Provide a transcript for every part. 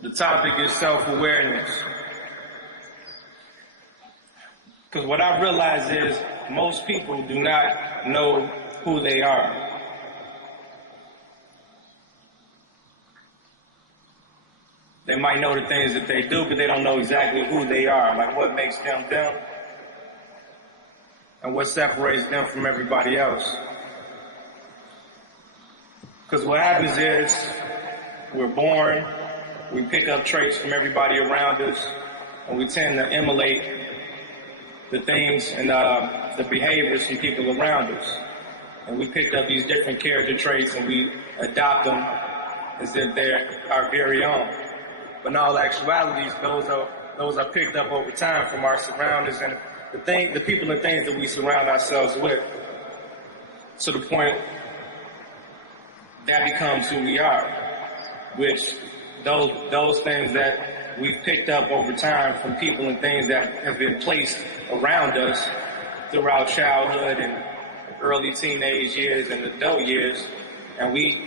The topic is self-awareness. Because what I realize is most people do not know who they are. They might know the things that they do, but they don't know exactly who they are, like what makes them them and what separates them from everybody else. Because what happens is we're born, we pick up traits from everybody around us, and we tend to emulate the things and the behaviors from people around us. And we pick up these different character traits and we adopt them as if they're our very own. But in all actualities, those are picked up over time from our surroundings and the people and things that we surround ourselves with, to the point that becomes who we are, which those things that we've picked up over time from people and things that have been placed around us throughout childhood and early teenage years and adult years, and we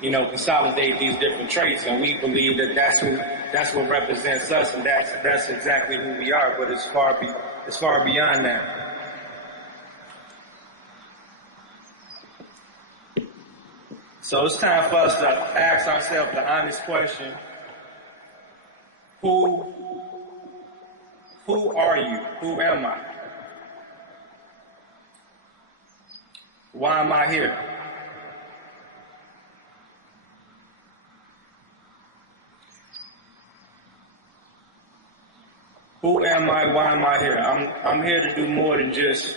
consolidate these different traits, and we believe that that's what represents us, and that's exactly who we are. But it's far beyond that. So it's time for us to ask ourselves the honest question: Who are you? Who am I? Why am I here? Who am I? Why am I here? I'm here to do more than just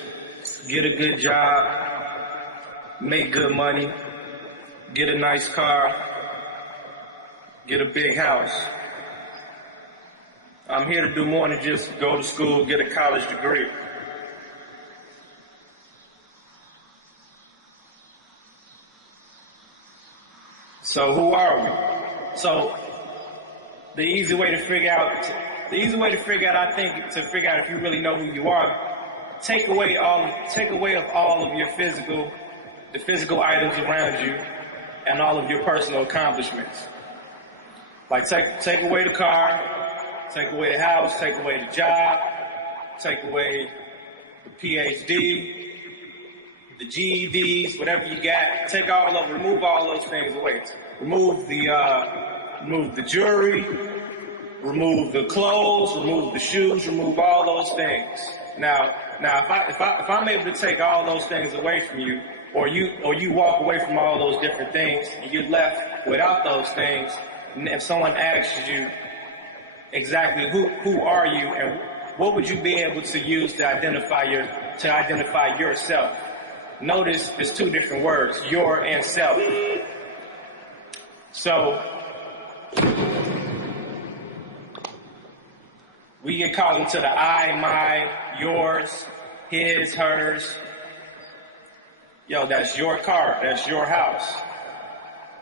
get a good job, make good money, get a nice car, get a big house. I'm here to do more than just go to school, get a college degree. So who are we? So the easy way to figure out, I think, to figure out if you really know who you are, take away all of your the physical items around you, and all of your personal accomplishments. Like take away the car, take away the house, take away the job, take away the PhD, the GEDs, whatever you got. Remove all those things away. Remove the jewelry, remove the clothes, remove the shoes, remove all those things. Now, if I'm able to take all those things away from you, or you walk away from all those different things, and you're left without those things, and if someone asks you exactly who are you and what would you be able to use to identify yourself? Notice there's two different words, your and self. So we get caught into the I, my, yours, his, hers. Yo, that's your car, that's your house.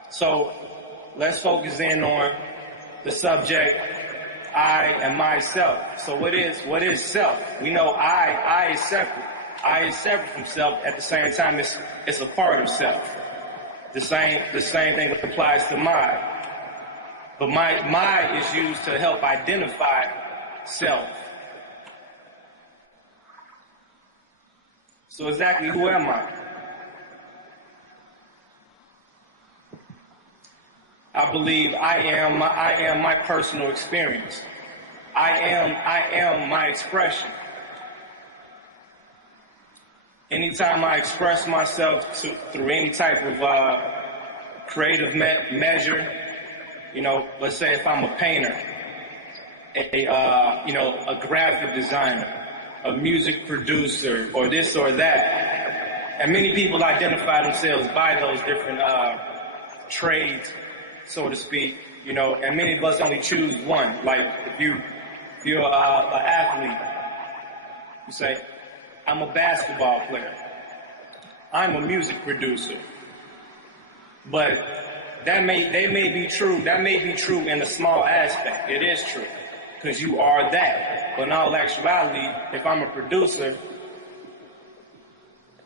So let's focus in on the subject, I and myself. So what is self? We know I is separate. I is separate from self. At the same time, it's a part of self. The same thing applies to my. But my is used to help identify self. So exactly who am I? I believe I am my personal experience. I am my expression. Anytime I express myself through any type of creative measure, let's say if I'm a painter, a graphic designer, a music producer, or this or that, and many people identify themselves by those different trades, so to speak, and many of us only choose one. Like if you're an athlete, you say, I'm a basketball player. I'm a music producer. But they may be true. That may be true in a small aspect. It is true, because you are that. But in all actuality, if I'm a producer,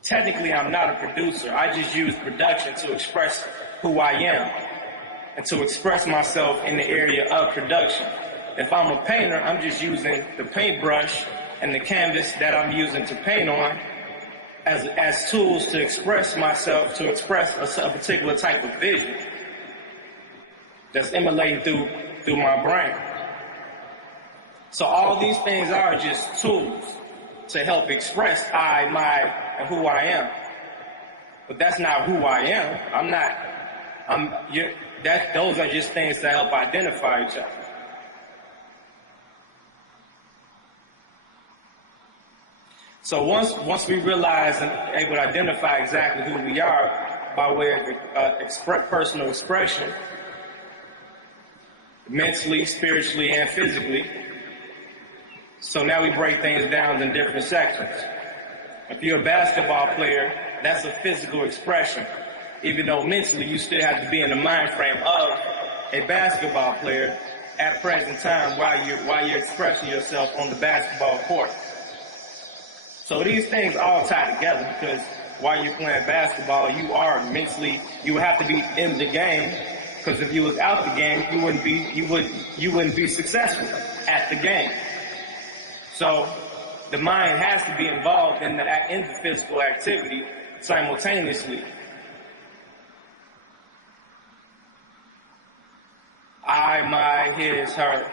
technically I'm not a producer. I just use production to express who I am. and to express myself in the area of production. If I'm a painter, I'm just using the paintbrush and the canvas that I'm using to paint on as tools to express myself, to express a particular type of vision that's emanating through my brain. So all these things are just tools to help express I, my, and who I am. But that's not who I am. Those are just things to help identify each other. So once we realize and able to identify exactly who we are by way of personal expression, mentally, spiritually, and physically, so now we break things down in different sections. If you're a basketball player, that's a physical expression. Even though mentally you still have to be in the mind frame of a basketball player at present time while you're expressing yourself on the basketball court. So these things all tie together because while you're playing basketball, you are mentally, you have to be in the game, because if you was out the game, you wouldn't be successful at the game. So the mind has to be involved in the physical activity simultaneously. I, my, his, her.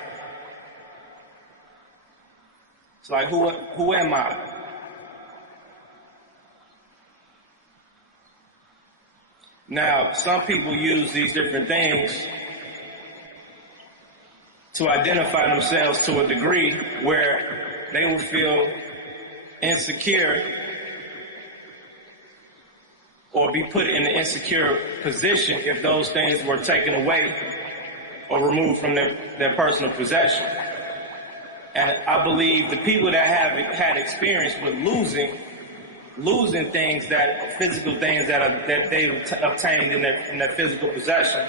It's like, who am I? Now, some people use these different things to identify themselves to a degree where they will feel insecure or be put in an insecure position if those things were taken away or removed from their personal possession. And I believe the people that have had experience with losing things, physical things that they obtained in their physical possession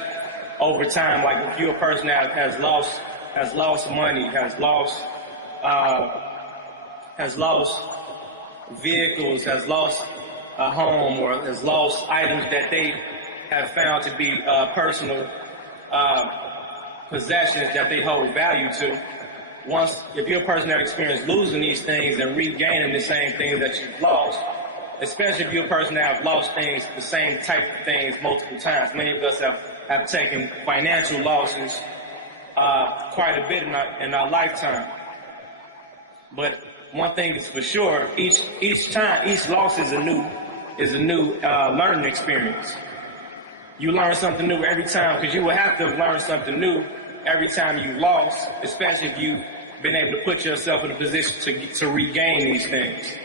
over time, like if you're a person that has lost money, has lost vehicles, has lost a home, or has lost items that they have found to be personal possessions that they hold value to. If you're a person that experienced losing these things and regaining the same things that you've lost, especially if you're a person that have lost things, the same type of things multiple times. Many of us have taken financial losses quite a bit in our lifetime. But one thing is for sure, each loss is a new learning experience. You learn something new every time, because you will have to learn something new every time you lost, especially if you've been able to put yourself in a position to regain these things.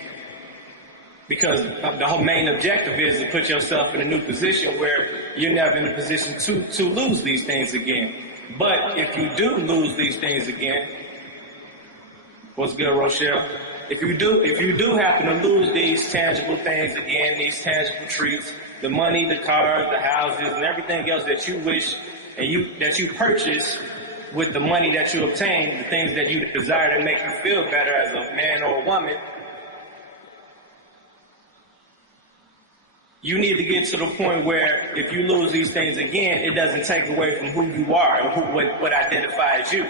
Because the whole main objective is to put yourself in a new position where you're never in a position to lose these things again. But if you do lose these things again, what's good, Rochelle? If you do happen to lose these tangible things again, these tangible treats, the money, the cars, the houses, and everything else that you wish and that you purchase with the money that you obtain, the things that you desire to make you feel better as a man or a woman, you need to get to the point where if you lose these things again, it doesn't take away from who you are and what identifies you.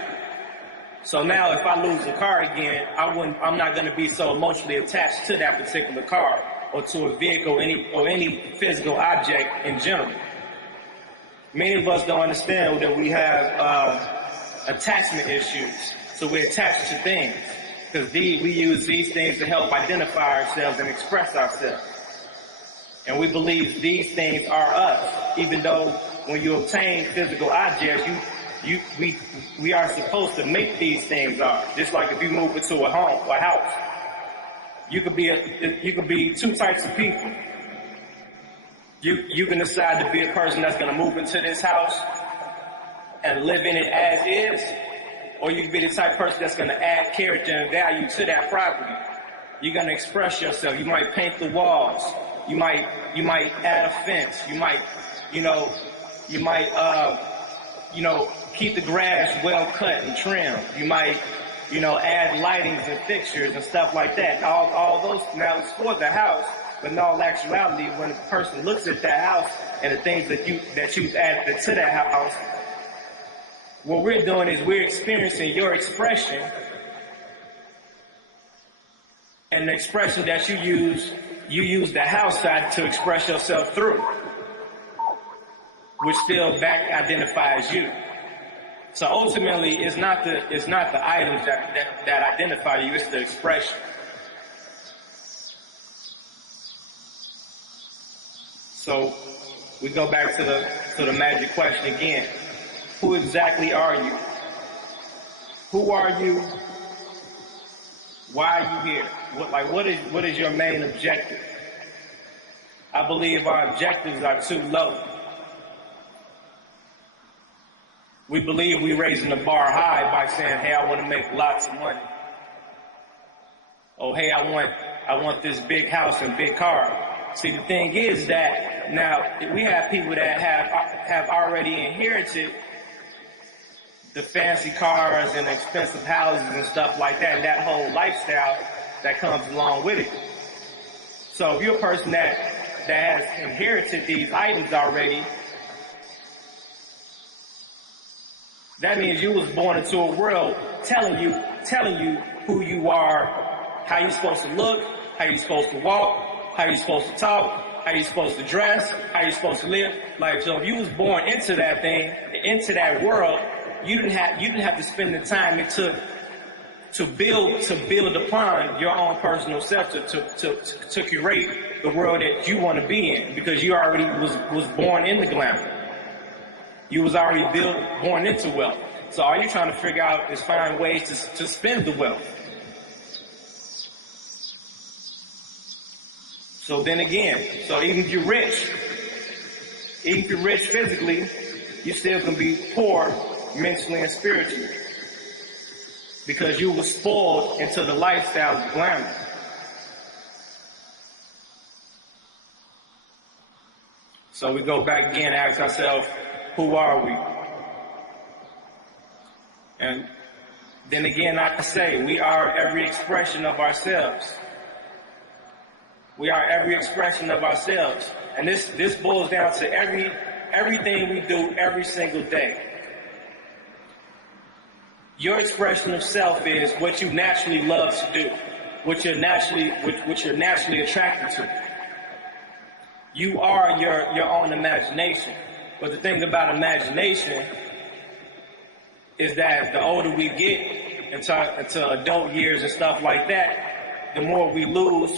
So now if I lose a car again, I'm not going to be so emotionally attached to that particular car or to a vehicle or any physical object in general. Many of us don't understand that we have attachment issues. So we're attached to things because we use these things to help identify ourselves and express ourselves. And we believe these things are us, even though when you obtain physical objects, we are supposed to make these things ours. Just like if you move into a home or a house, you could be two types of people. You can decide to be a person that's going to move into this house and live in it as is, or you can be the type of person that's going to add character and value to that property. You're going to express yourself. You might paint the walls. You might add a fence. You might keep the grass well cut and trimmed. You might, add lightings and fixtures and stuff like that. All those, now it's for the house, but in all actuality, when a person looks at that house and the things that you've added to that house, what we're doing is we're experiencing your expression, and the expression that you use the house side to express yourself through, which still back identifies you. So ultimately, it's not the items that identify you, it's the expression. So we go back to the magic question again. Who exactly are you? Who are you? Why are you here? What is your main objective? I believe our objectives are too low. We believe we're raising the bar high by saying, hey, I want to make lots of money. Oh, hey, I want this big house and big car. See, the thing is that now we have people that have already inherited the fancy cars and expensive houses and stuff like that, and that whole lifestyle that comes along with it. So if you're a person that has inherited these items already, that means you was born into a world telling you who you are, how you're supposed to look, how you're supposed to walk, how you're supposed to talk, how you're supposed to dress, how you're supposed to live. Like, so if you was born into that thing, into that world, you didn't have to spend the time it took to build upon your own personal self to curate the world that you want to be in, because you already was born in the glamour. You was already born into wealth. So all you're trying to figure out is find ways to spend the wealth. So then again, so even if you're rich physically, you still can be poor mentally and spiritually, because you were spoiled into the lifestyle of glamour. So we go back again and ask ourselves, who are we? And then again, I can say, we are every expression of ourselves. We are every expression of ourselves. And this boils down to everything we do every single day. Your expression of self is what you naturally love to do, what you're naturally attracted to. You are your own imagination. But the thing about imagination is that the older we get into adult years and stuff like that, the more we lose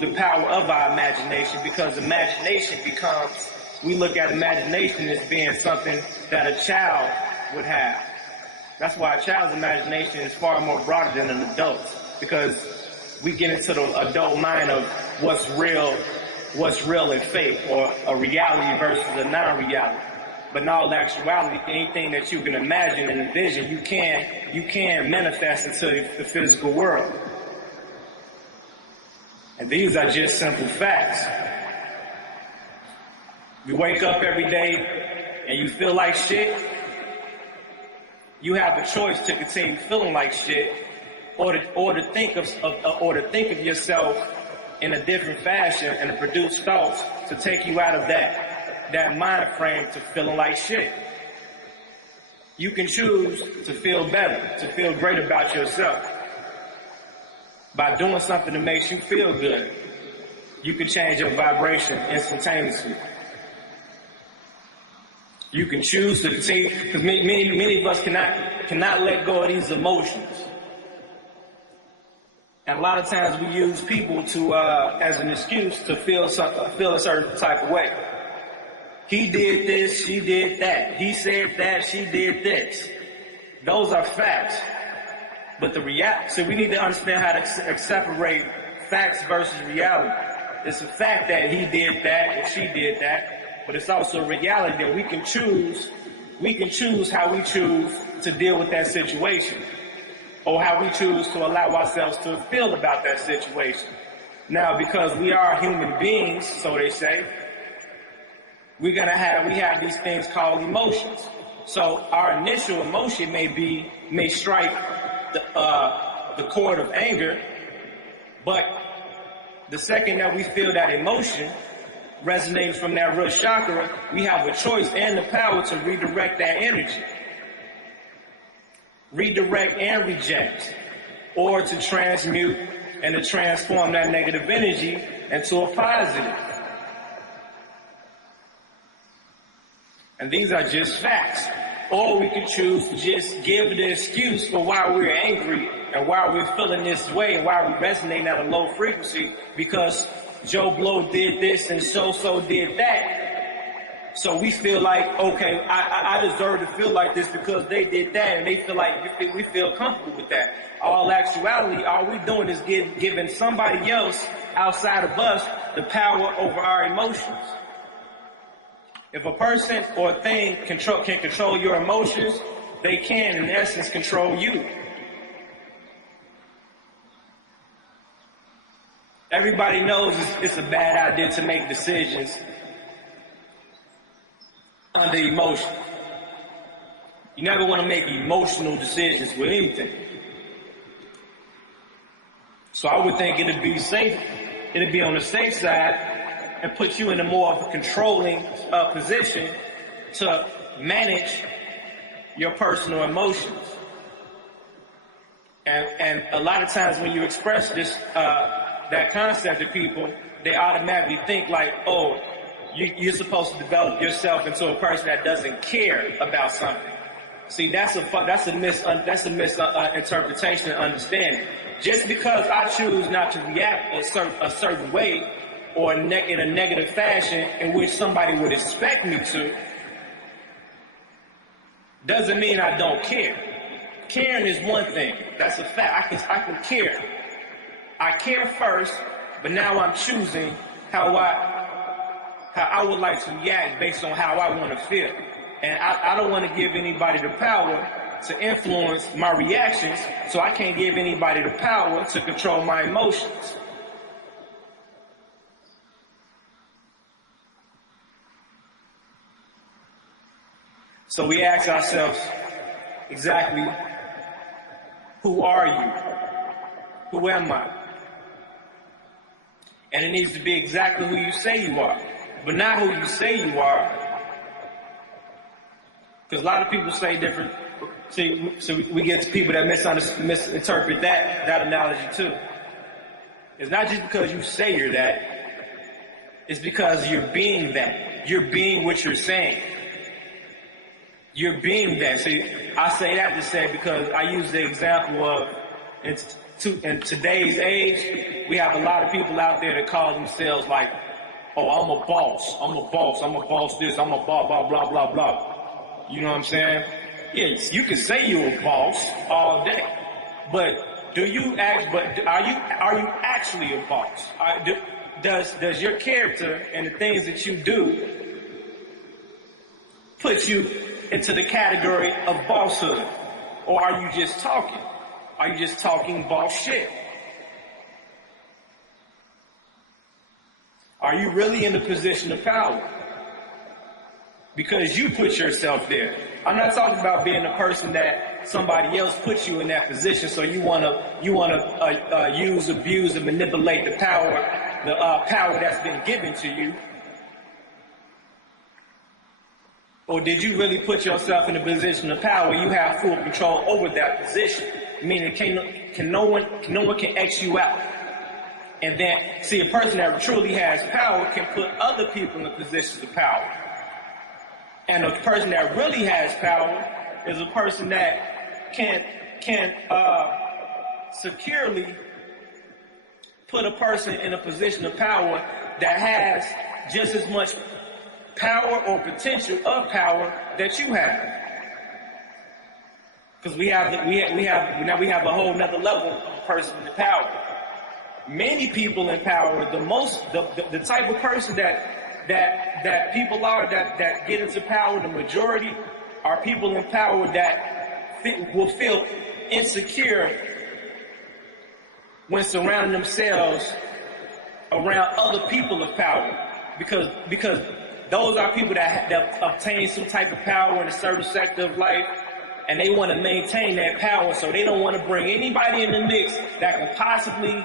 the power of our imagination, because imagination becomes, we look at imagination as being something that a child would have. That's why a child's imagination is far more broader than an adult's, because we get into the adult mind of what's real and fake, or a reality versus a non-reality. But in all actuality, anything that you can imagine and envision, you can manifest into the physical world. And these are just simple facts. You wake up every day and you feel like shit, you have a choice to continue feeling like shit, or to think of yourself in a different fashion and to produce thoughts to take you out of that mind frame to feeling like shit. You can choose to feel better, to feel great about yourself by doing something that makes you feel good. You can change your vibration instantaneously. You can choose to continue, because many of us cannot let go of these emotions. And a lot of times we use people to as an excuse to feel a certain type of way. He did this, she did that. He said that, she did this. Those are facts. But the reality, so we need to understand how to separate facts versus reality. It's a fact that he did that or she did that, but it's also a reality that we can choose how we choose to deal with that situation, or how we choose to allow ourselves to feel about that situation. Now, because we are human beings, so they say, we have these things called emotions. So our initial emotion may strike the chord of anger, but the second that we feel that emotion, resonating from that root chakra, we have a choice and the power to redirect that energy. Redirect and reject, or to transmute and to transform that negative energy into a positive. And these are just facts. Or we could choose to just give the excuse for why we're angry and why we're feeling this way and why we're resonating at a low frequency, because Joe Blow did this and so did that. So we feel like, okay, I deserve to feel like this because they did that, and they feel like we feel comfortable with that. All actuality, all we're doing is giving somebody else outside of us the power over our emotions. If a person or a thing can control your emotions, they can, in essence, control you. Everybody knows it's a bad idea to make decisions under emotion. You never want to make emotional decisions with anything. So I would think it'd be safe, it'd be on the safe side and put you in a more of a controlling position to manage your personal emotions. And a lot of times when you express this, that concept to people, they automatically think like, oh, you're supposed to develop yourself into a person that doesn't care about something. See, that's a misinterpretation and understanding. Just because I choose not to react a certain way or in a negative fashion in which somebody would expect me to, doesn't mean I don't care. Caring is one thing. That's a fact. I can care. I care first, but now I'm choosing how I would like to react based on how I want to feel. And I don't want to give anybody the power to influence my reactions, so I can't give anybody the power to control my emotions. So we ask ourselves, exactly, who are you? Who am I? And it needs to be exactly who you say you are, but not who you say you are. Because a lot of people say different. See, so we get to people that misinterpret that analogy too. It's not just because you say you're that. It's because you're being that. You're being what you're saying. You're being that. See, I say that to say because I use the example of in today's age, we have a lot of people out there that call themselves like, oh, I'm a boss. I'm a boss. I'm a boss this. I'm a blah, blah, blah, blah, blah. You know what I'm saying? Yes, you can say you're a boss all day, but are you actually a boss? Does your character and the things that you do put you into the category of bosshood? Or are you just talking? Are you just talking boss shit? Are you really in the position of power? Because you put yourself there. I'm not talking about being the person that somebody else puts you in that position, so you wanna use, abuse, and manipulate the power that's been given to you. Or did you really put yourself in a position of power where you have full control over that position? Meaning, no one can X you out. And then, see, a person that truly has power can put other people in positions of power. And a person that really has power is a person that can securely put a person in a position of power that has just as much power or potential of power that you have. Because we have a whole nother level of person in power. Many people in power, the type of person that people are that get into power, the majority are people in power that will feel insecure when surrounding themselves around other people of power, because those are people that obtain some type of power in a certain sector of life, and they want to maintain that power, so they don't want to bring anybody in the mix that can possibly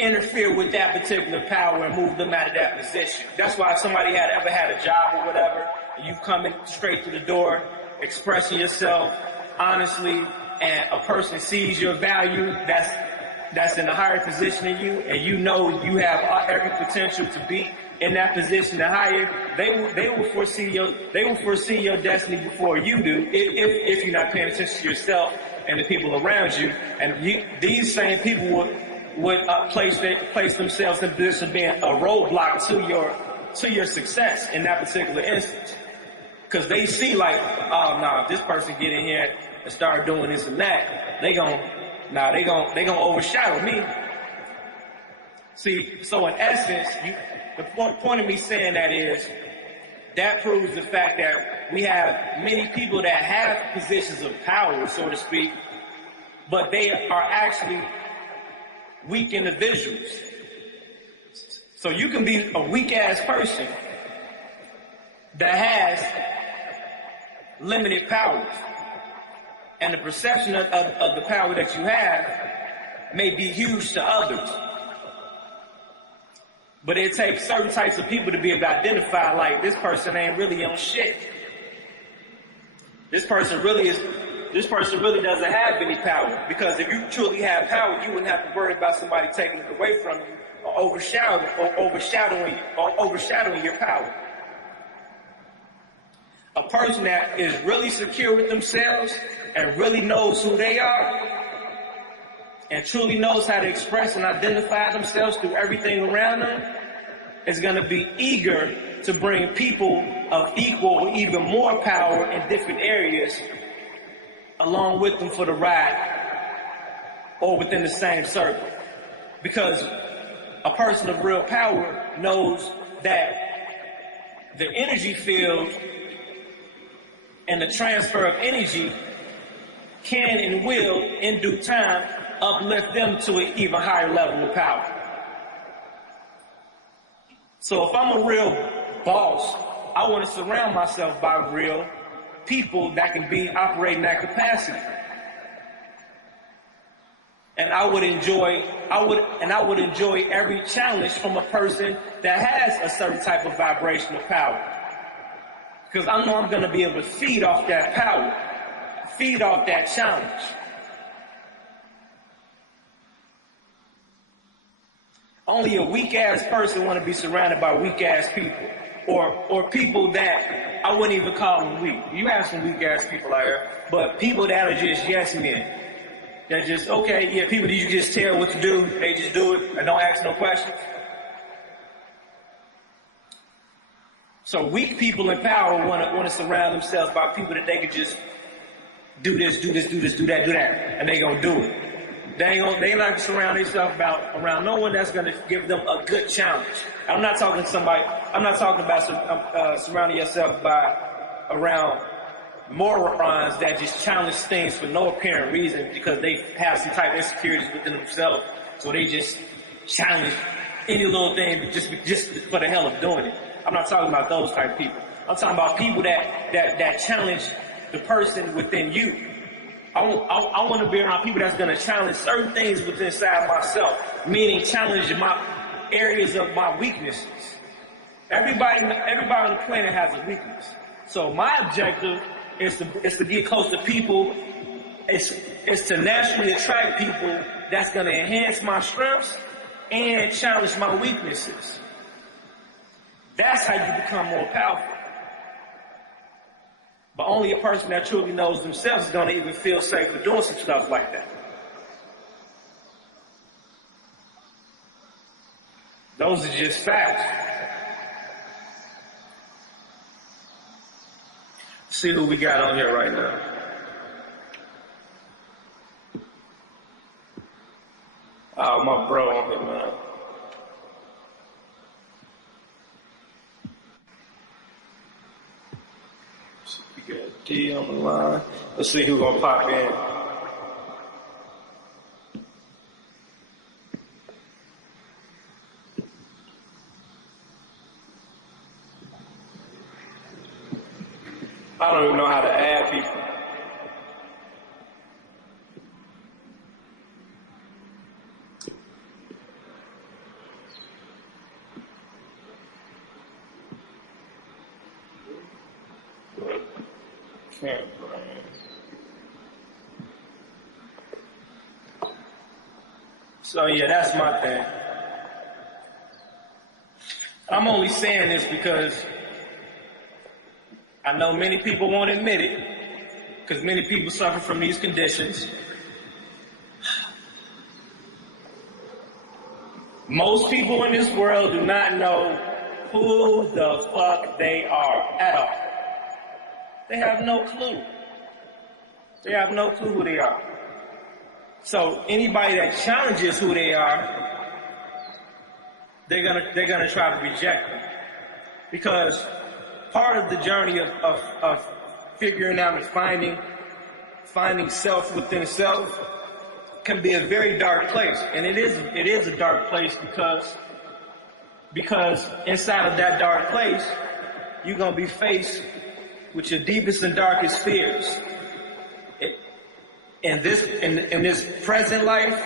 interfere with that particular power and move them out of that position. That's why if somebody ever had a job or whatever, and you come in straight through the door, expressing yourself honestly, and a person sees your value that's in a higher position than you, and you know you have every potential to be in that position and higher, they will foresee your destiny before you do, if you're not paying attention to yourself and the people around you. And these same people would place themselves in position of being a roadblock to your success in that particular instance, because they see like, oh no, if this person get in here and start doing this and that, they gonna overshadow me. See, so in essence, the point of me saying that is, that proves the fact that we have many people that have positions of power, so to speak, but they are actually weak individuals. So you can be a weak-ass person that has limited powers, and the perception of the power that you have may be huge to others. But it takes certain types of people to be able to identify, like, this person ain't really on shit. This person really doesn't have any power. Because if you truly have power, you wouldn't have to worry about somebody taking it away from you or overshadowing your power. A person that is really secure with themselves and really knows who they are and truly knows how to express and identify themselves through everything around them is going to be eager to bring people of equal or even more power in different areas along with them for the ride or within the same circle. Because a person of real power knows that the energy field and the transfer of energy can and will, in due time, uplift them to an even higher level of power. So if I'm a real boss, I want to surround myself by real people that can be operating that capacity. And I would enjoy every challenge from a person that has a certain type of vibrational power. Because I know I'm going to be able to feed off that power, feed off that challenge. Only a weak-ass person want to be surrounded by weak-ass people, or people that I wouldn't even call them weak. You have some weak-ass people out here, but people that are just yes men. They're just, okay, yeah, people that you just tell what to do, they just do it and don't ask no questions. So weak people in power want to surround themselves by people that they could just do this, do that, and they gonna do it. They not gonna surround themselves around no one that's gonna give them a good challenge. I'm not talking about surrounding yourself around morons that just challenge things for no apparent reason because they have some type of insecurities within themselves. So they just challenge any little thing just for the hell of doing it. I'm not talking about those type of people. I'm talking about people that challenge the person within you. I want to be around people that's going to challenge certain things within inside myself, meaning challenge my areas of my weaknesses. Everybody on the planet has a weakness. So my objective is to get close to people. It's to naturally attract people that's going to enhance my strengths and challenge my weaknesses. That's how you become more powerful. But only a person that truly knows themselves is going to even feel safe for doing some stuff like that. Those are just facts. See who we got on here right now. Oh, my bro on here, man. We got D on the line. Let's see who's gonna pop in. I don't even know how to add people. Can't brain. So yeah, that's my thing. I'm only saying this because I know many people won't admit it, because many people suffer from these conditions. Most people in this world do not know who the fuck they are at all. They have no clue. They have no clue who they are. So anybody that challenges who they are, they're gonna try to reject them. Because part of the journey of figuring out and finding self within self can be a very dark place. And it is a dark place because inside of that dark place, you're gonna be faced with your deepest and darkest fears. In this present life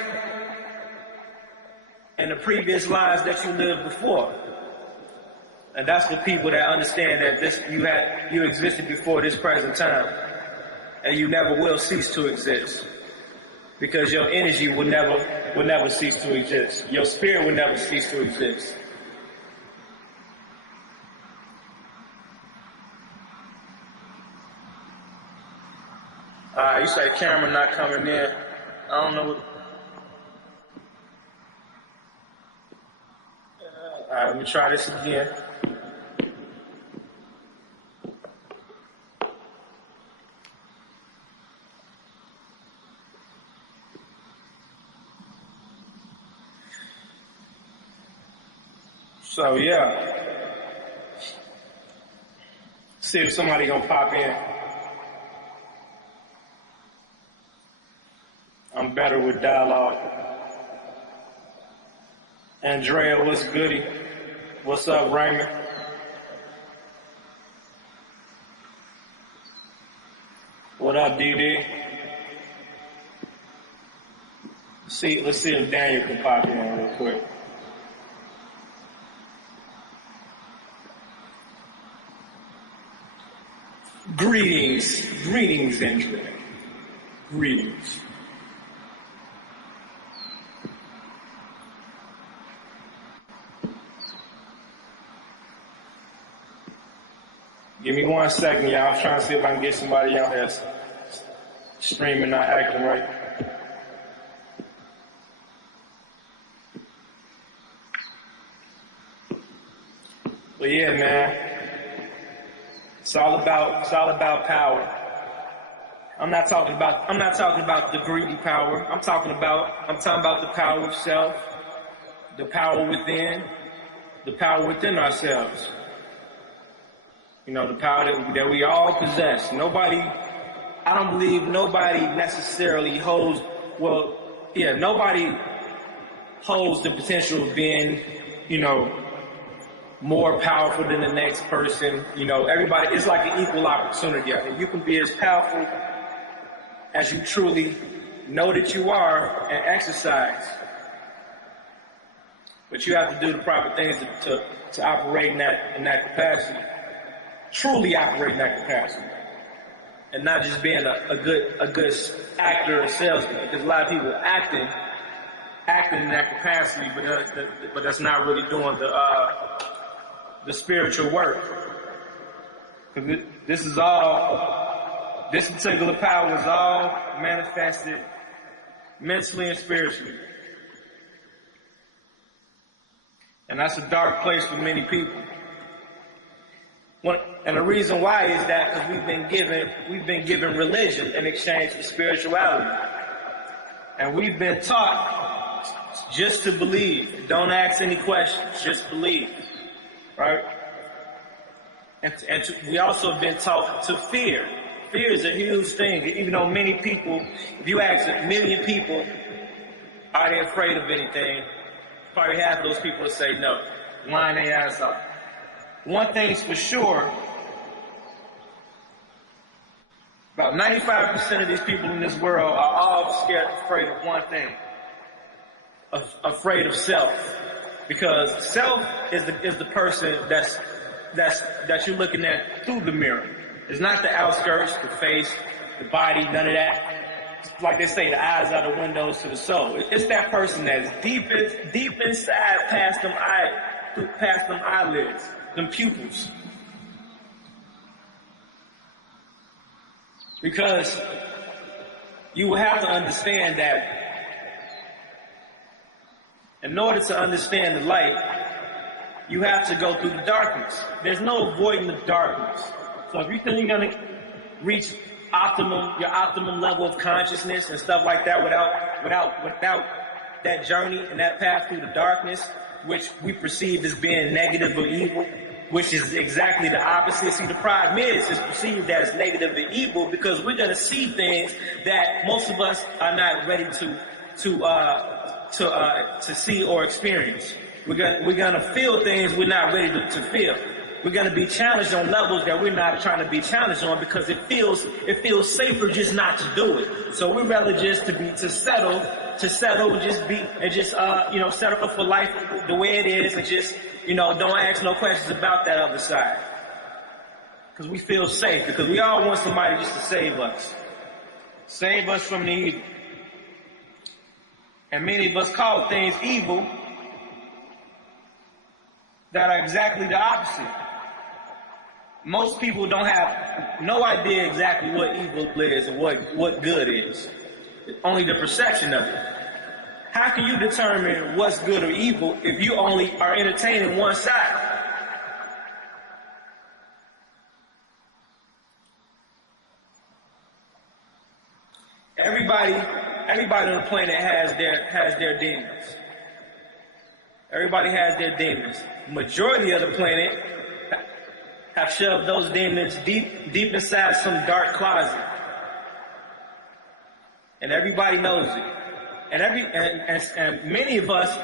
and the previous lives that you lived before. And that's for people that understand that you existed before this present time, and you never will cease to exist, because your energy will never cease to exist. Your spirit will never cease to exist. You say camera not coming in. I don't know what. All right, let me try this again. So yeah, see if somebody gonna pop in. I'm better with dialogue. Andrea, what's goody? What's up, Raymond? What up, DD? Let's see if Daniel can pop in real quick. Greetings, Andrea. Greetings. Give me 1 second, y'all. I'm trying to see if I can get somebody out here streaming, not acting right. But yeah, man, it's all about power. I'm not talking about the greedy power. I'm talking about the power of self, the power within ourselves. You know, the power that we all possess. I don't believe nobody necessarily nobody holds the potential of being, more powerful than the next person. Everybody, it's like an equal opportunity. I mean, you can be as powerful as you truly know that you are and exercise. But you have to do the proper things to operate in that capacity. Truly operate in that capacity, and not just being a good actor or salesman. Because a lot of people acting in that capacity, but that's not really doing the spiritual work. This particular power is all manifested mentally and spiritually, and that's a dark place for many people. And the reason why is that because we've been given religion in exchange for spirituality. And we've been taught just to believe. Don't ask any questions, just believe. Right? We also have been taught to fear. Fear is a huge thing. Even though many people, if you ask 1 million people, are they afraid of anything? Probably half of those people will say no. Lying their ass off. One thing's for sure, about 95% of these people in this world are all afraid of one thing, afraid of self. Because self is the person that you're looking at through the mirror. It's not the outskirts, the face, the body, none of that. Like they say, the eyes are the windows to the soul. It's that person that's deep inside, past them eyelids, them pupils. Because you will have to understand that in order to understand the light, you have to go through the darkness. There's no avoiding the darkness. So if you think you're going to reach your optimum level of consciousness and stuff like that without that journey and that path through the darkness, which we perceive as being negative or evil, which is exactly the opposite. See, the problem is it's perceived as negative and evil because we're going to see things that most of us are not ready to see or experience. We're gonna feel things we're not ready to feel. We're gonna be challenged on levels that we're not trying to be challenged on because it feels safer just not to do it. So we'd rather just settle, settle for life the way it is and just, don't ask no questions about that other side. Because we feel safe, because we all want somebody just to save us. Save us from the evil. And many of us call things evil that are exactly the opposite. Most people don't have no idea exactly what evil is and what good is. Only the perception of it. How can you determine what's good or evil if you only are entertaining one side? Everybody on the planet has their demons. Everybody has their demons. Majority of the planet have shoved those demons deep inside some dark closet. And everybody knows it. And many of us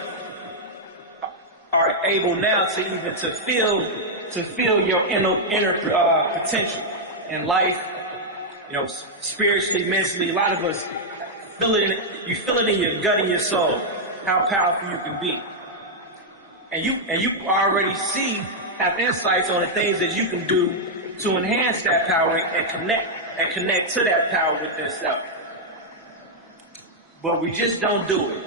are able now to feel your inner potential in life, spiritually, mentally. A lot of us you feel it in your gut and your soul, how powerful you can be. And you already have insights on the things that you can do to enhance that power and connect to that power within self. But we just don't do it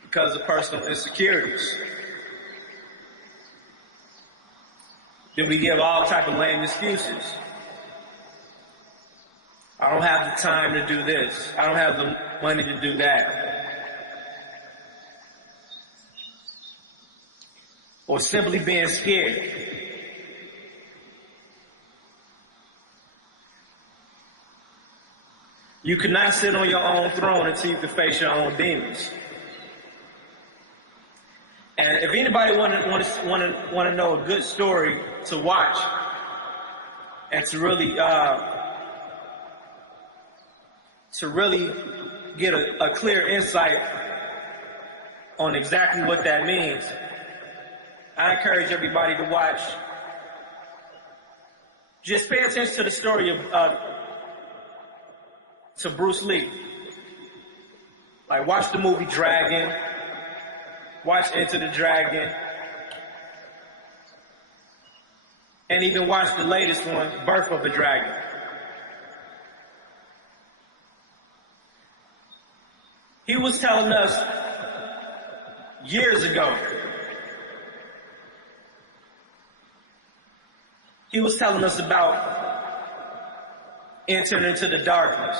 because of personal insecurities. Then we give all type of lame excuses. I don't have the time to do this. I don't have the money to do that. Or simply being scared. You cannot sit on your own throne until you can face your own demons. And if anybody want to know a good story to watch and to really get a clear insight on exactly what that means, I encourage everybody to watch. Just pay attention to the story to Bruce Lee. Like, watch the movie Dragon. Watch Enter the Dragon. And even watch the latest one, Birth of a Dragon. He was telling us years ago. He was telling us about entering into the darkness.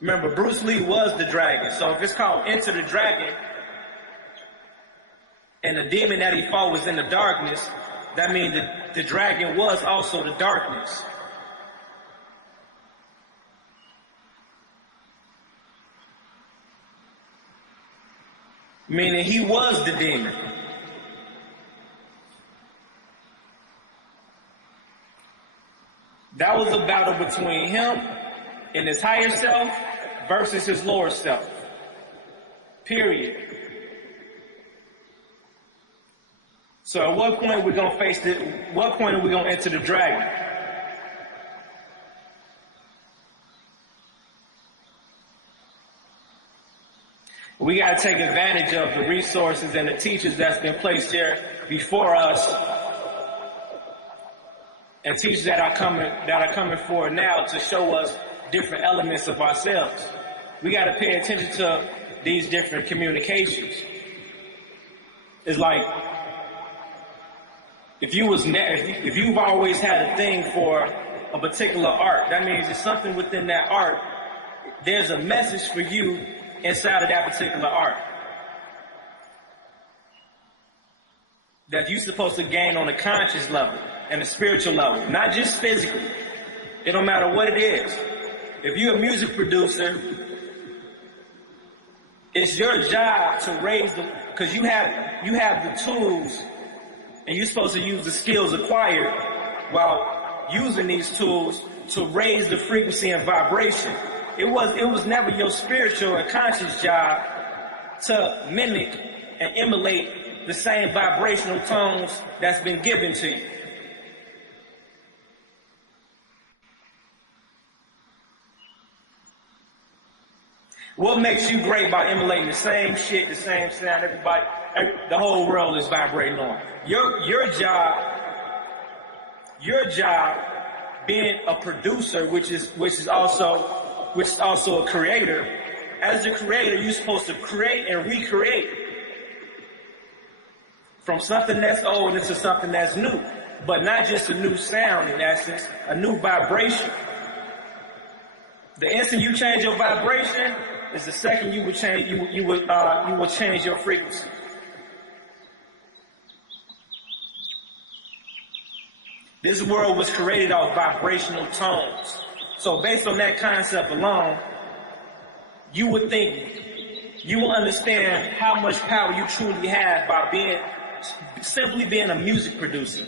Remember, Bruce Lee was the dragon. So if it's called Enter the Dragon, and the demon that he fought was in the darkness, that means that the dragon was also the darkness. Meaning he was the demon. That was a battle between him and his higher self versus his lower self. Period. So at what point are we going to face it? What point are we going to enter the dragon? We got to take advantage of the resources and the teachers that's been placed here before us, and teachers that are coming forward now to show us different elements of ourselves. We got to pay attention to these different communications. It's like if you've always had a thing for a particular art, that means there's something within that art. There's a message for you inside of that particular art that you're supposed to gain on a conscious level and a spiritual level, not just physically. It don't matter what it is. If you're a music producer, it's your job to raise because you have the tools, and you're supposed to use the skills acquired while using these tools to raise the frequency and vibration. It was never your spiritual or conscious job to mimic and emulate the same vibrational tones that's been given to you. What makes you great by emulating the same shit, the same sound, the whole world is vibrating on? Your job being a producer, which is also a creator. As a creator, you're supposed to create and recreate from something that's old into something that's new, but not just a new sound in essence, a new vibration. The instant you change your vibration is the second you would change. You will change your frequency. This world was created off vibrational tones. So based on that concept alone, you would think, you will understand how much power you truly have by simply being a music producer.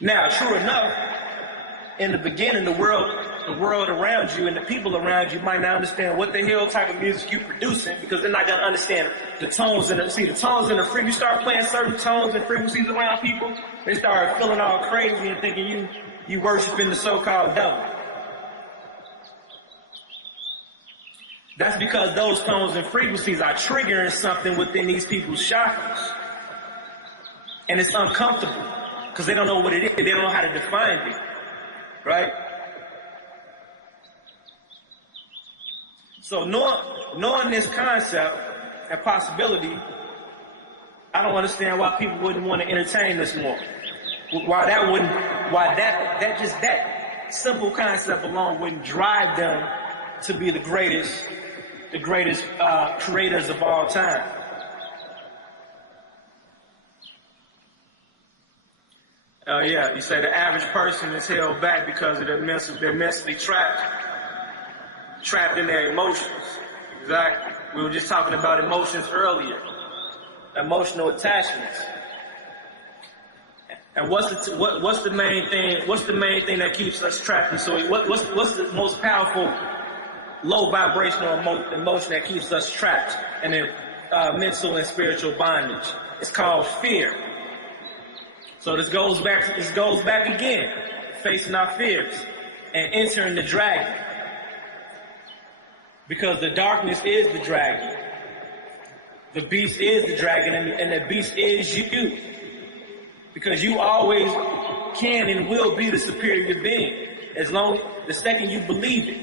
Now, true enough, in the beginning, the world around you and the people around you might not understand what the hell type of music you're producing, because they're not gonna understand the tones and the frequency. You start playing certain tones and frequencies around people, they start feeling all crazy and thinking you worshiping the so-called devil. That's because those tones and frequencies are triggering something within these people's chakras. And it's uncomfortable because they don't know what it is. They don't know how to define it. Right? So knowing this concept and possibility, I don't understand why people wouldn't want to entertain this more. Why that simple concept alone wouldn't drive them to be the greatest creators of all time. Yeah, you say the average person is held back because of they're mentally trapped in their emotions. Exactly. We were just talking about emotions earlier. Emotional attachments. And what's the main thing that keeps us trapped? And so what's the most powerful low vibrational emotion that keeps us trapped in mental and spiritual bondage? It's called fear. So this goes back again, facing our fears and entering the dragon. Because the darkness is the dragon. The beast is the dragon, and the beast is you. Because you always can and will be the superior being, the second you believe it.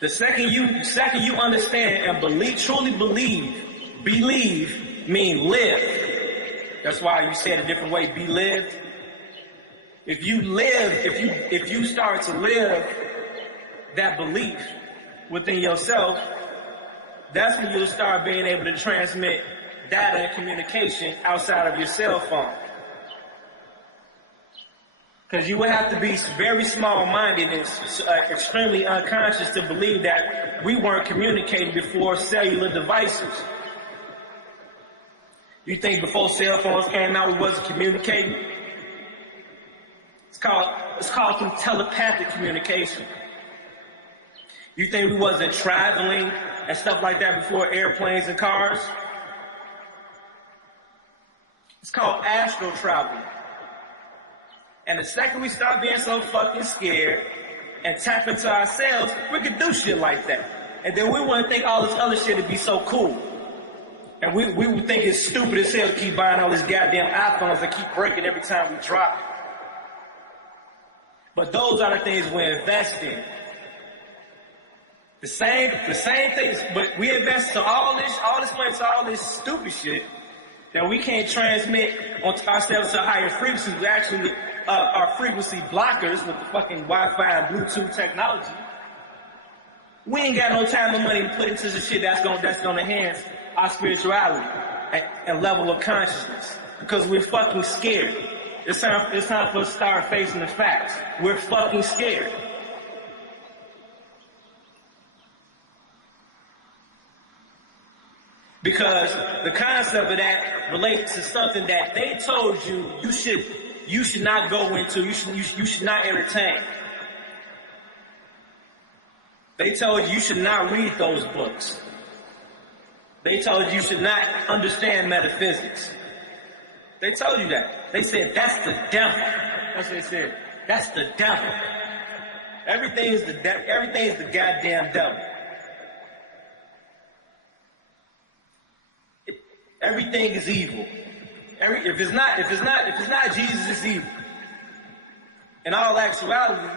The second you understand and truly believe mean live. That's why you said a different way, be lived. If you start to live that belief within yourself, that's when you'll start being able to transmit data and communication outside of your cell phone. Because you would have to be very small-minded and extremely unconscious to believe that we weren't communicating before cellular devices. You think before cell phones came out, we wasn't communicating? It's called telepathic communication. You think we wasn't traveling and stuff like that before airplanes and cars? It's called astral travel. And the second we start being so fucking scared and tap into ourselves, we can do shit like that. And then we want to think all this other shit would be so cool. And we would think it's stupid as hell to keep buying all these goddamn iPhones that keep breaking every time we drop it. But those are the things we invest in. The same things, but we invest to all this money to all this stupid shit that we can't transmit ourselves to higher frequencies. We actually are frequency blockers with the fucking Wi-Fi and Bluetooth technology. We ain't got no time or money to put into the shit that's gonna enhance our spirituality and level of consciousness, because we're fucking scared. It's time for us to start facing the facts. We're fucking scared. Because the concept of that relates to something that they told you you should not go into, you should not entertain. They told you should not read those books. They told you should not understand metaphysics. They told you that. They said, that's the devil. That's what they said. That's the devil. Everything is the goddamn devil. Everything is evil. If it's not Jesus, it's evil. In all actuality,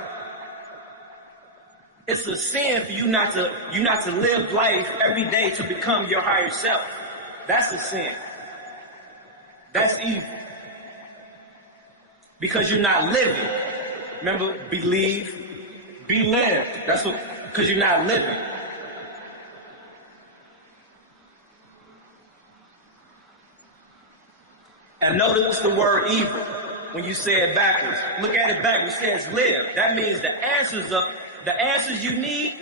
it's a sin for you not to live life every day to become your higher self. That's a sin. That's evil. Because you're not living. Remember, believe, be lived. That's what, because you're not living. And notice the word evil when you say it backwards. Look at it backwards. It says live. That means the answers you need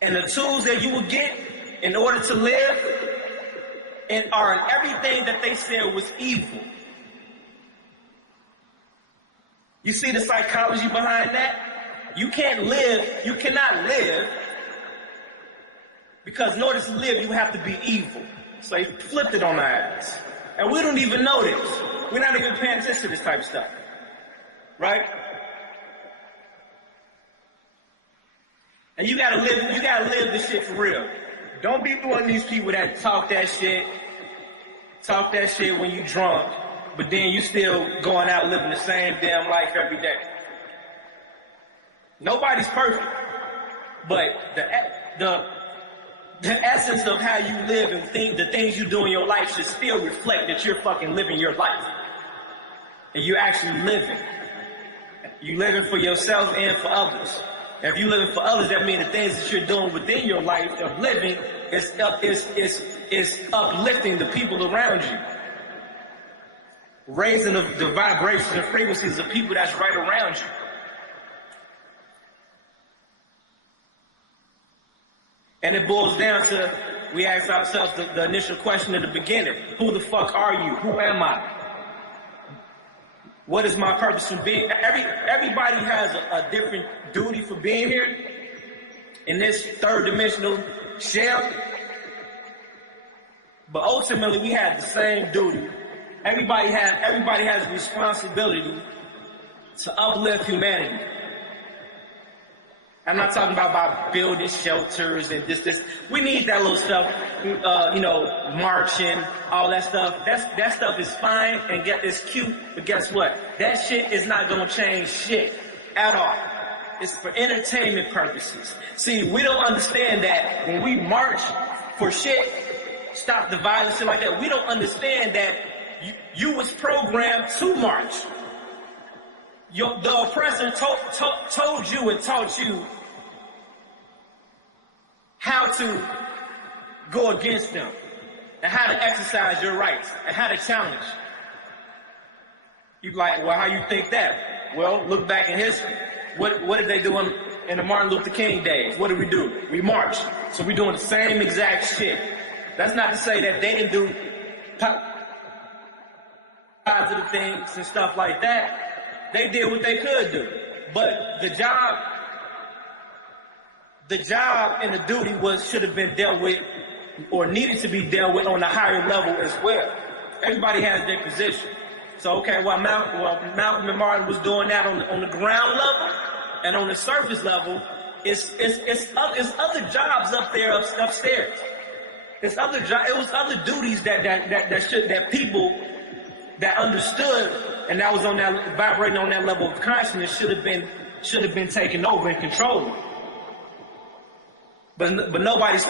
and the tools that you will get in order to live and are in everything that they said was evil. You see the psychology behind that? You cannot live, because in order to live, you have to be evil. So they flipped it on our ass. And we don't even know this. We're not even paying attention to this type of stuff. Right? And you gotta live this shit for real. Don't be one of these people that talk that shit when you drunk, but then you still going out living the same damn life every day. Nobody's perfect. But the essence of how you live and the things you do in your life should still reflect that you're fucking living your life. And you're actually living. You're living for yourself and for others. And if you're living for others, that means the things that you're doing within your life of living is uplifting the people around you. Raising the vibrations and frequencies of people that's right around you. And it boils down to, we ask ourselves the initial question at the beginning. Who the fuck are you? Who am I? What is my purpose in being? Everybody has a different duty for being here in this third dimensional shell. But ultimately, we have the same duty. Everybody has a responsibility to uplift humanity. I'm not talking about building shelters and this. We need that little stuff, marching, all that stuff. That stuff is fine and it's cute, but guess what? That shit is not gonna change shit at all. It's for entertainment purposes. See, we don't understand that when we march for shit, stop the violence, shit like that. We don't understand that you was programmed to march. The oppressor told you and taught you how to go against them and how to exercise your rights and how to challenge. You're like, well, how you think that? Well, look back in history. What did they do in the Martin Luther King days? What did we do? We marched. So we're doing the same exact shit. That's not to say that they didn't do positive things and stuff like that. They did what they could do. But the job and the duty should have been dealt with or needed to be dealt with on a higher level as well. Everybody has their position. So, okay, while Malcolm and Martin was doing that on the ground level and on the surface level, it's other jobs up there upstairs. It's other it was other duties that people that understood and that was on that vibrating on that level of consciousness should have been taken over and controlled. But nobody's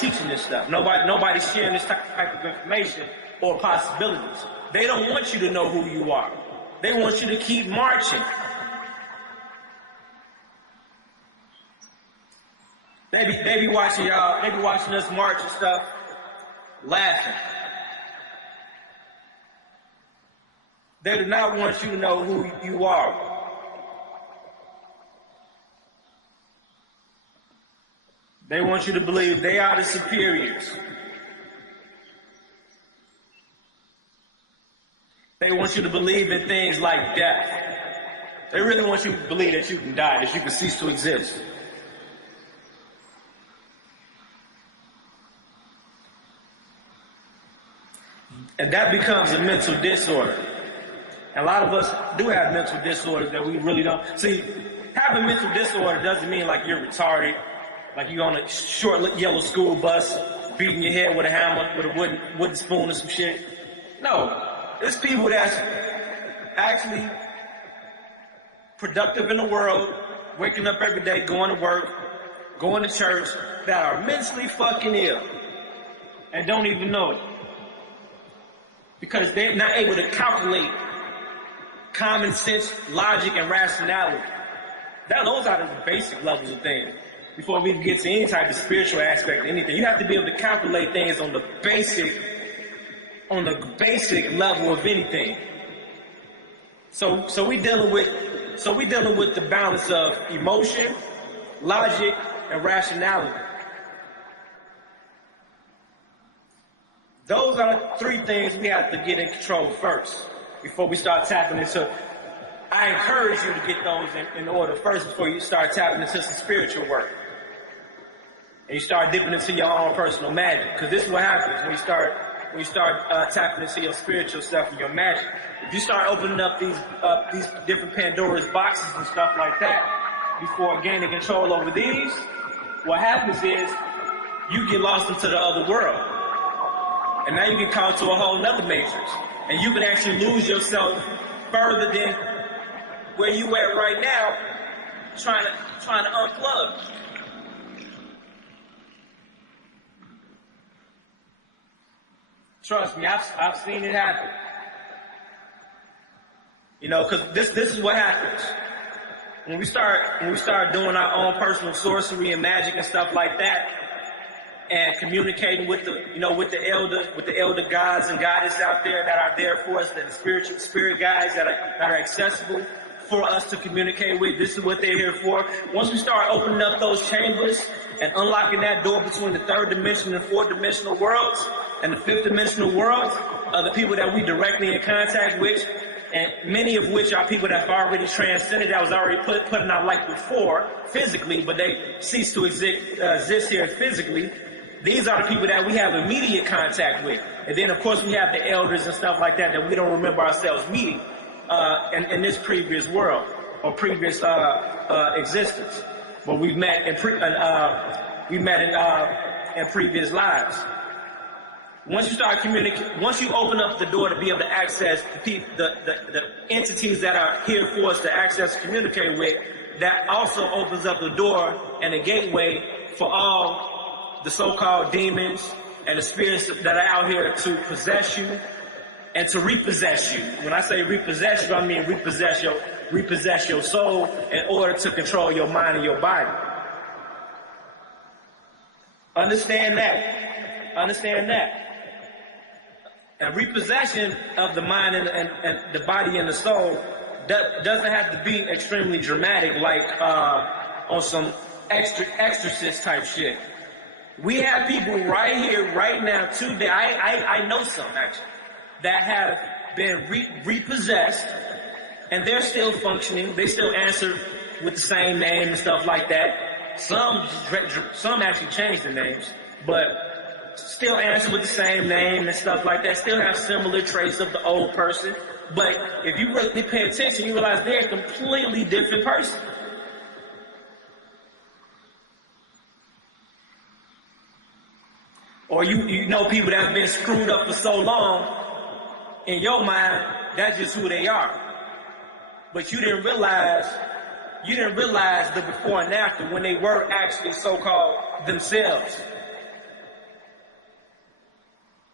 teaching this stuff. Nobody's sharing this type of information or possibilities. They don't want you to know who you are. They want you to keep marching. They be watching y'all. They be watching us march and stuff, laughing. They do not want you to know who you are. They want you to believe they are the superiors. They want you to believe in things like death. They really want you to believe that you can die, that you can cease to exist. And that becomes a mental disorder. And a lot of us do have mental disorders that we really don't. See, having mental disorder doesn't mean like you're retarded, like you're on a short yellow school bus, beating your head with a hammer, with a wooden spoon or some shit. No, it's people that's actually productive in the world, waking up every day, going to work, going to church, that are mentally fucking ill and don't even know it. Because they're not able to calculate common sense, logic, and rationality. Those are the basic levels of things. Before we can get to any type of spiritual aspect of anything, you have to be able to calculate things on the basic level of anything. So we dealing with the balance of emotion, logic, and rationality. Those are the three things we have to get in control first before we start tapping into. I encourage you to get those in order first before you start tapping into some spiritual work. And you start dipping into your own personal magic. Because this is what happens when you start tapping into your spiritual stuff and your magic. If you start opening up these different Pandora's boxes and stuff like that before gaining control over these, what happens is you get lost into the other world. And now you get caught to a whole nother matrix. And you can actually lose yourself further than where you at right now, trying to unplug. Trust me, I've seen it happen. You know, because this is what happens. When we start doing our own personal sorcery and magic and stuff like that, and communicating with the elder gods and goddesses out there that are there for us, that the spirit guides that are accessible for us to communicate with. This is what they're here for. Once we start opening up those chambers and unlocking that door between the third dimension and fourth dimensional worlds and the fifth dimensional world, the people that we directly in contact with, and many of which are people that have already transcended, that was already put in our life before physically, but they cease to exist here physically. These are the people that we have immediate contact with. And then, of course, we have the elders and stuff like that we don't remember ourselves meeting in this previous world or previous existence. But we've met in previous lives. Once you start communicating, once you open up the door to be able to access the entities that are here for us to access and communicate with, that also opens up the door and a gateway for all the so-called demons and the spirits that are out here to possess you and to repossess you. When I say repossess you, I mean repossess your soul in order to control your mind and your body. Understand that. Understand that. And repossession of the mind and the body and the soul doesn't have to be extremely dramatic, like on some exorcist type shit. We have people right here, right now, today. I know some actually that have been repossessed, and they're still functioning. They still answer with the same name and stuff like that. Some actually changed the names, but still answer with the same name and stuff like that. Still have similar traits of the old person, but if you really pay attention, you realize they're a completely different person. or you know people that have been screwed up for so long, in your mind, that's just who they are. But you didn't realize the before and after when they were actually so-called themselves.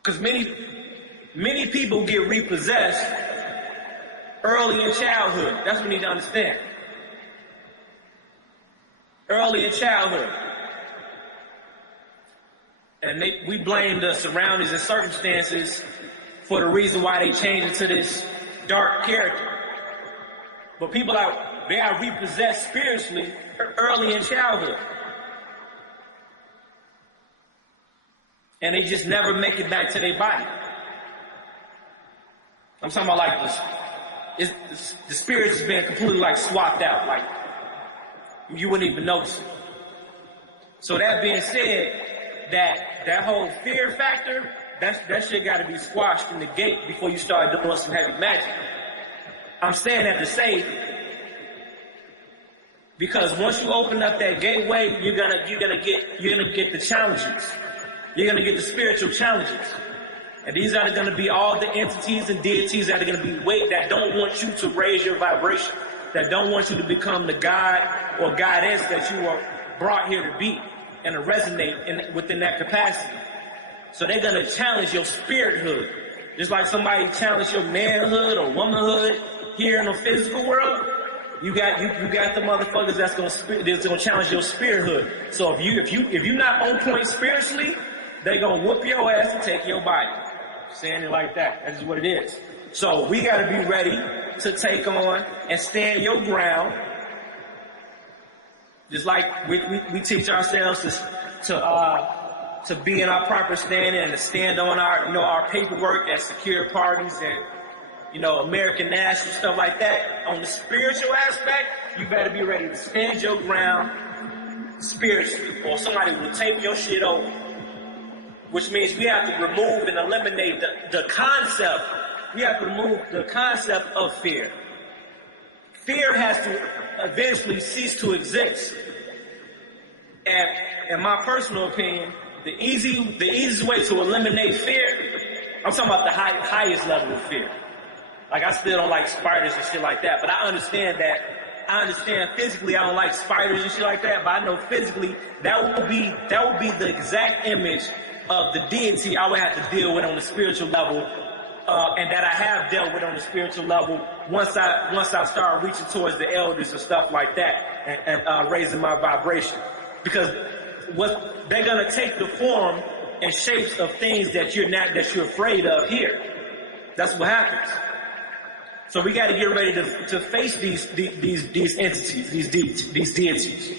Because many people get repossessed early in childhood. That's what we need to understand. Early in childhood. And we blame the surroundings and circumstances for the reason why they change into this dark character. But people they are repossessed spiritually early in childhood. And they just never make it back to their body. I'm talking about like this. The spirit has been completely like swapped out. Like you wouldn't even notice it. So that being said, that whole fear factor, that shit got to be squashed in the gate before you start doing some heavy magic. I'm saying that to say, because once you open up that gateway, you're gonna get the challenges. You're gonna get the spiritual challenges, and these are gonna be all the entities and deities that are gonna be that don't want you to raise your vibration, that don't want you to become the god or goddess that you are brought here to be and to resonate within that capacity. So they're gonna challenge your spirithood, just like somebody challenged your manhood or womanhood here in the physical world. You got the motherfuckers that's gonna challenge your spirithood. So if you're not on point spiritually, they gonna whoop your ass and take your body. Saying it like that. That is what it is. So we gotta be ready to take on and stand your ground. Just like we teach ourselves to be in our proper standing and to stand on our paperwork as secure parties and American national stuff like that. On the spiritual aspect, you better be ready to stand your ground spiritually, or somebody will take your shit over. Which means we have to remove and eliminate the concept. We have to remove the concept of fear. Fear has to eventually cease to exist. And in my personal opinion, the easiest way to eliminate fear, I'm talking about the highest level of fear. Like, I still don't like spiders and shit like that, but I understand physically I don't like spiders and shit like that, but I know physically that would be the exact image of the deity I would have to deal with on the spiritual level, and that I have dealt with on the spiritual level once I start reaching towards the elders and stuff like that, and raising my vibration. Because they're gonna take the form and shapes of things that you're afraid of here. That's what happens. So we got to get ready to face these entities, these deities.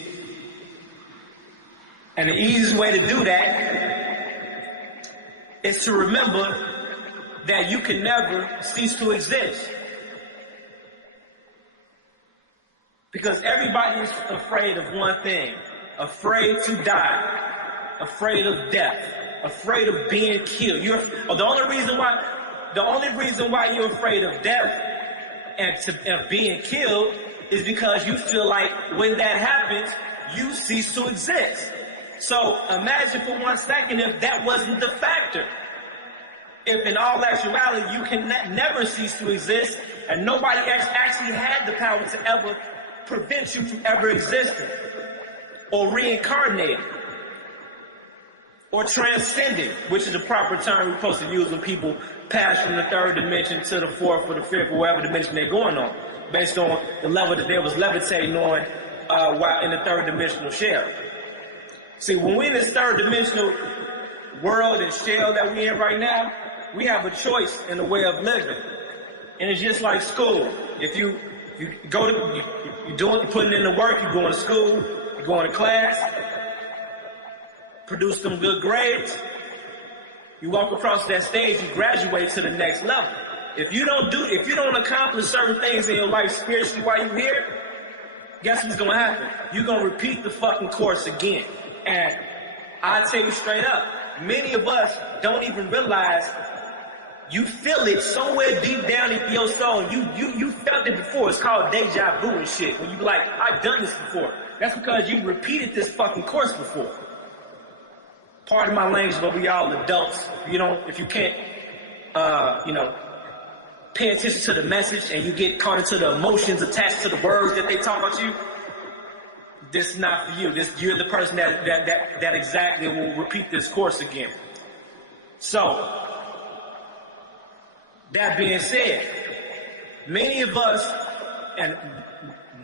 And the easiest way to do that is to remember that you can never cease to exist. Because everybody is afraid of one thing: afraid to die, afraid of death, afraid of being killed. The only reason why you're afraid of death and being killed is because you feel like when that happens, you cease to exist. So imagine for 1 second if that wasn't the factor. If in all actuality you can never cease to exist, and nobody actually had the power to ever prevent you from ever existing, or reincarnating, or transcending, which is the proper term we're supposed to use when people pass from the third dimension to the fourth or the fifth or whatever dimension they're going on, based on the level that they was levitating on while in the third dimensional shell. See, when we're in this third dimensional world and shell that we're in right now, we have a choice in the way of living. And it's just like school. If you're putting in the work, you're going to school, you're going to class, produce some good grades, you walk across that stage, you graduate to the next level. If you don't accomplish certain things in your life spiritually while you're here, guess what's gonna happen? You're gonna repeat the fucking course again. And I tell you straight up, many of us don't even realize you feel it somewhere deep down in your soul. You felt it before. It's called deja vu and shit. When you be like, I've done this before. That's because you repeated this fucking course before. pardon my language, but we all adults. If you can't, pay attention to the message and you get caught into the emotions attached to the words that they talk about you, this is not for you. You're the person that exactly will repeat this course again. So, that being said, many of us, and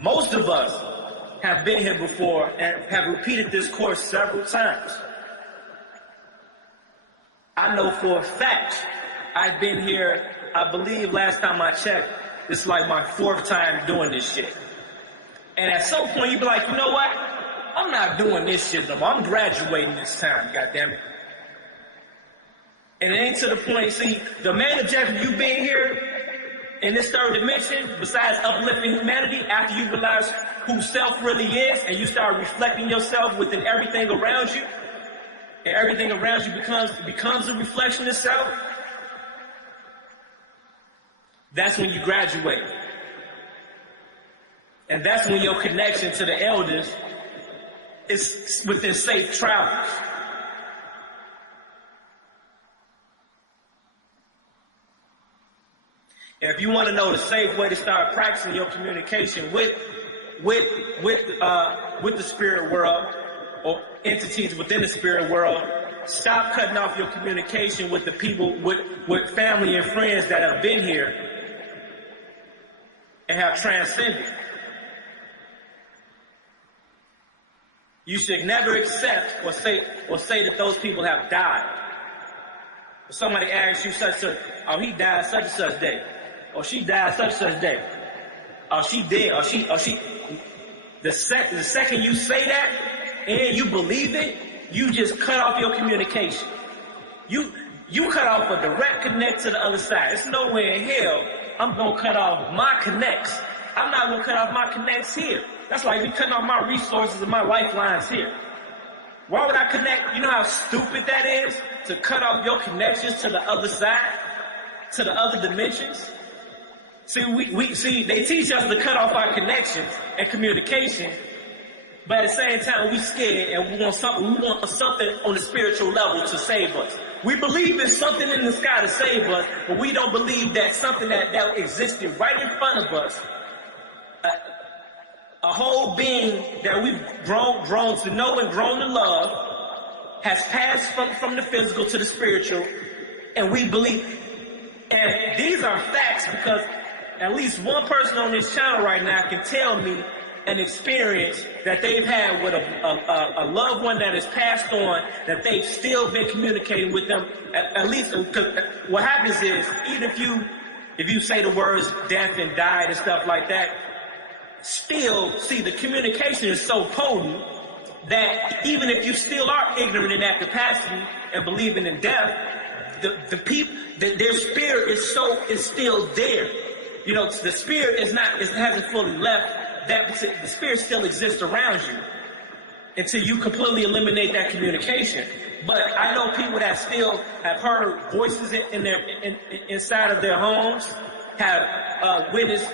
most of us, have been here before and have repeated this course several times. I know for a fact I've been here, I believe last time I checked, it's like my 4th time doing this shit. And at some point you be like, you know what? I'm not doing this shit no more. I'm graduating this time, goddammit. And it ain't to the point, see, the main objective of you being here in this 3rd dimension, besides uplifting humanity, after you realize who self really is and you start reflecting yourself within everything around you, and everything around you becomes a reflection of self, that's when you graduate. And that's when your connection to the elders is within safe travels. And if you want to know the safe way to start practicing your communication with the spirit world or entities within the spirit world, stop cutting off your communication with the people, with family and friends that have been here and have transcended. You should never accept or say that those people have died. If somebody asks you such, oh, he died such and such day, or she died such and such day, or she dead, or she. The second you say that and you believe it, you just cut off your communication. You cut off a direct connect to the other side. There's no way in hell I'm gonna cut off my connects. I'm not gonna cut off my connects here. That's like me cutting off my resources and my lifelines here. Why would I connect? You know how stupid that is? To cut off your connections to the other side, to the other dimensions. See, they teach us to cut off our connections and communication, but at the same time, we scared and we want something on the spiritual level to save us. We believe there's something in the sky to save us, but we don't believe that something that existed right in front of us, a whole being that we've grown to know and grown to love, has passed from the physical to the spiritual, and we believe. And these are facts because at least one person on this channel right now can tell me an experience that they've had with a loved one that has passed on, that they've still been communicating with them. At least, because what happens is, even if you say the words death and died and stuff like that, still, see, the communication is so potent that even if you still are ignorant in that capacity and believing in death, the people, their spirit is still there. You know, the spirit hasn't fully left. The spirit still exists around you until you completely eliminate that communication. But I know people that still have heard voices inside of their homes, have witnessed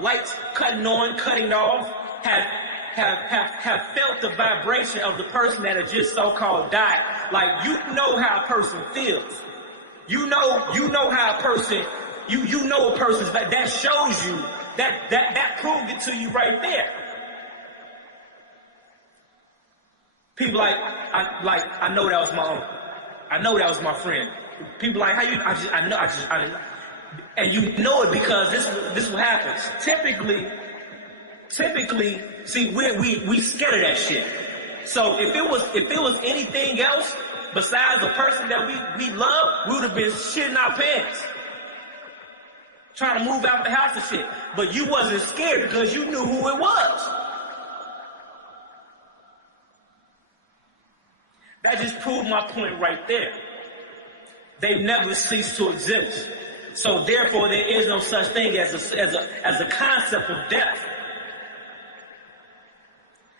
lights cutting on, cutting off, have felt the vibration of the person that had just so-called died. Like, you know how a person feels. You know how a person. You know a person's back. That shows you that proved it to you right there. People I know that was my uncle. I know that was my friend. People like, how you? I know. And you know it because this is what happens. Typically, see, we scared of that shit. So if it was anything else besides a person that we love, we would have been shitting our pants, trying to move out the house and shit. But you wasn't scared because you knew who it was. That just proved my point right there. They've never ceased to exist. So therefore, there is no such thing as a concept of death.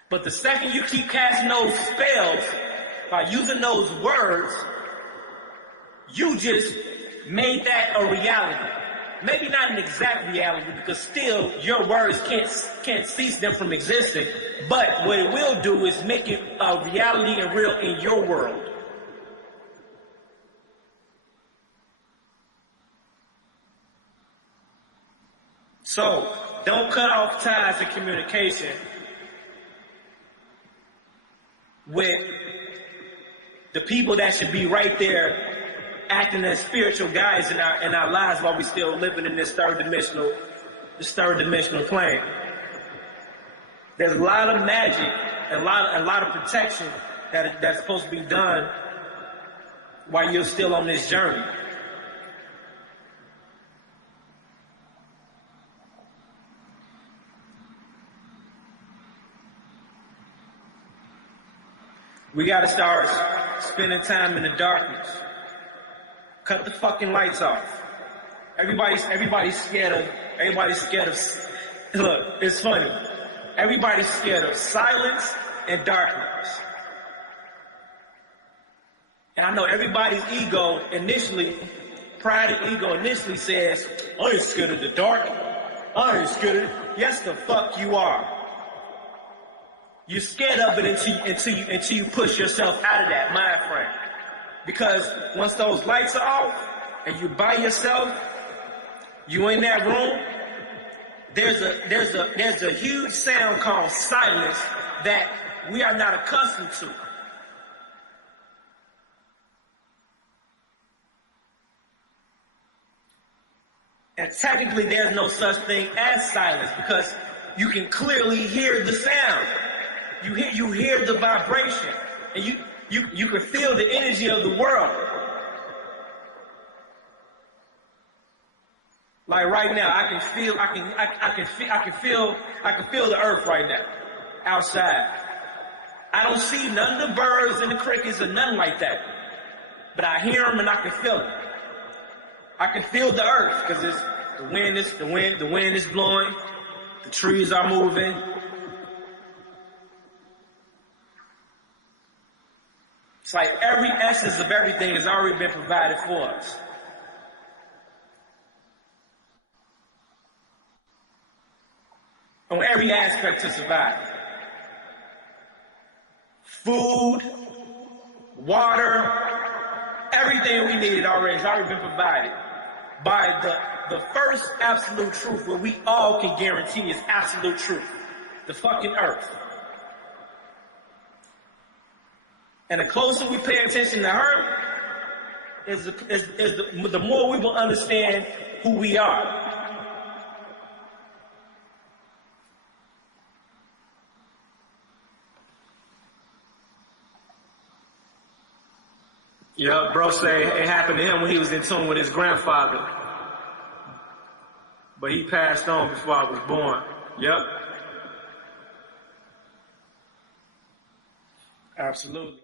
But the second you keep casting those spells by using those words, you just made that a reality. Maybe not an exact reality, because still your words can't cease them from existing. But what it will do is make it a reality and real in your world. So don't cut off ties of communication with the people that should be right there acting as spiritual guides in our lives while we still living in this third dimensional plane. There's a lot of magic and a lot of protection that's supposed to be done while you're still on this journey. We gotta start spending time in the darkness. Cut the fucking lights off. Everybody's scared of, look, it's funny. Everybody's scared of silence and darkness. And I know everybody's ego initially, pride and ego initially says, I ain't scared of the dark. I ain't scared of it. Yes, the fuck you are. You're scared of it until you push yourself out of that mind frame. Because once those lights are off and you're by yourself, you in that room, there's a huge sound called silence that we are not accustomed to. And technically there's no such thing as silence because you can clearly hear the sound. You hear the vibration, and you can feel the energy of the world. Like right now, I can feel the earth right now, outside. I don't see none of the birds and the crickets or nothing like that, but I hear them and I can feel it. I can feel the earth because the wind is blowing, the trees are moving. It's like every essence of everything has already been provided for us. On every aspect to survive. Food, water, everything we needed already has already been provided by the first absolute truth, what we all can guarantee is absolute truth. The fucking earth. And the closer we pay attention to her, the more we will understand who we are. Yeah, bro say it happened to him when he was in tune with his grandfather. But he passed on before I was born. Yep. Absolutely.